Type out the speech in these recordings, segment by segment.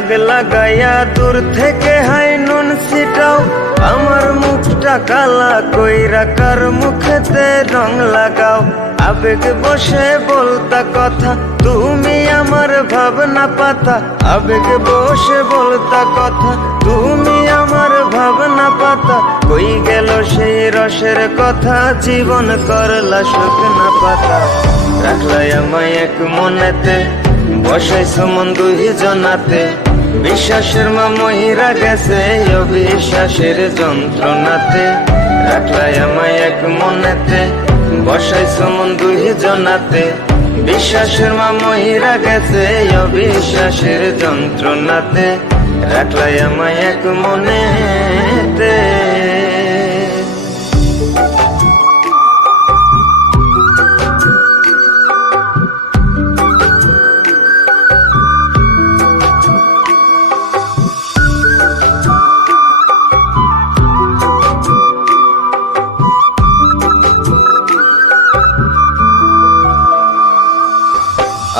দাগ লাগাইয়া দূর থেকে হাই নুন ছিটাও, আমার মুখটা কালা কইরা কার মুখেতে রং লাগাও। আবেগ বসে বলতা কথা, তুমি আমার ভাবনা পাতা। আবেগ বসে বলতা কথা, তুমি আমার ভাবনা পাতা। কই গেল সেই রসের কথা, জীবন করলা শুকনা পাতা। রাখলাই আমায় এক মনেতে, বসাইছো মন দুই জনাতে। বিশ্বাসের মা মহিরা গেছে অবিশ্বাসের যন্ত্রণাতে। রাখলাই আমায় এক মনেতে, বসাইছো মন দুই জনাতে। বিশ্বাসের মা মহিরা গেছে অবিশ্বাসের যন্ত্রণাতে। রাখলাই আমায় এক মনেতে।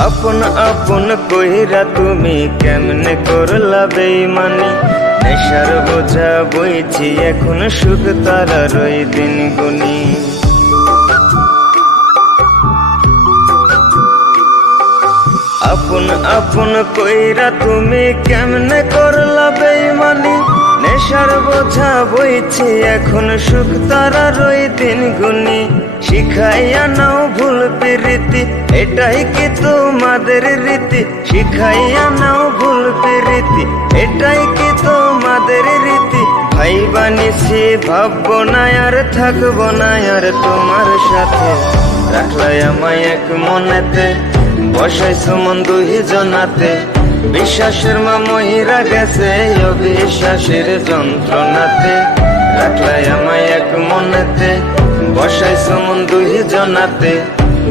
আপন আপন কইরা তুমি কেমনে করলা বেইমানি। নেশার বোঝা বইছি এখন সুখ তারার ওই দিন গুনি। আপন আপন কইরা তুমি কেমনে করলা বেইমানি। নেশার বোঝা বইছি এখন সুখ তারার ওই দিন গুনি। শিখাইয়া নাও ভুল প্রীতি, এটাই কি তোমাদের রীতি। শিখাইয়া নাও ভুল প্রীতি, এটাই কি তোমাদের রীতি। ভাই বানিছি ভাববো না আর থাকবো না আর তোমার সাথে। রাখলাই আমায় এক মনেতে, বসাইছো মন দুই জনাতে। বিশ্বাসের মা মহিরা গেছে অবিশ্বাসের যন্ত্রণাতে। রাখলাই আমায় এক মনেতে, বসাইছো মন দুই জনাতে।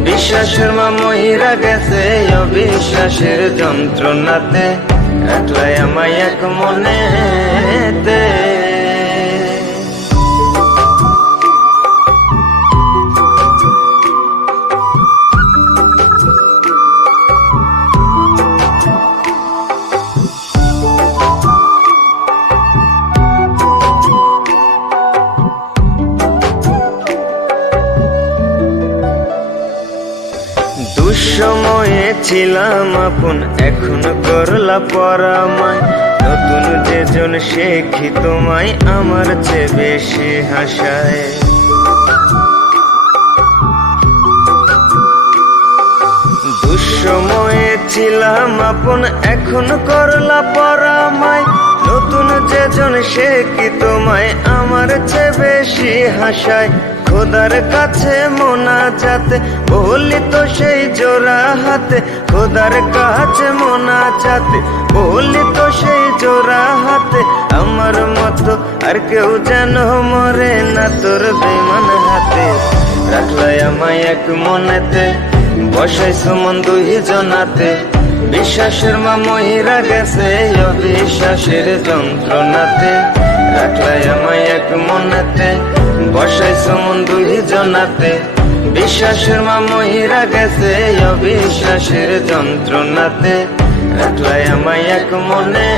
বিশ্বাসের মা মহিরা গেছে অবিশ্বাসের যন্ত্রণাতে। রাখলাই আমায় এক মনেতে। দুঃসময়ে ছিলাম আপন, এখন করলা পরামায়। নতুন যেজন শেখি তোমায় আমার চেয়ে বেশি হাসায়। দুঃসময়ে ছিলাম আপন, এখন করলা পরামায়। নতুন যেজন শেখি তোমায় আমার চেয়ে বেশি হাসায়। খোদার কাছে মোনাজাতে বলি তো সেই জোড়া হাতে। খোদার কাছে মোনাজাতে বলি তো সেই জোড়া হাতে। আমার মতো আর কেউ যেন মরে না তোর বেমান হাতে। রাখলাই আমায় এক মনেতে, বসাইছো মন দুই জনাতে। বিশ্বাসের মা মহিরা গেছে অবিশ্বাসের যন্ত্রণাতে। রাখলাই আমায় এক মনেতে, বসাইছো মন দুই জনাতে। বিশ্বাসের মা মহিরা গেছে অবিশ্বাসের যন্ত্রণাতে। রাখলাই আমায় এক মনে।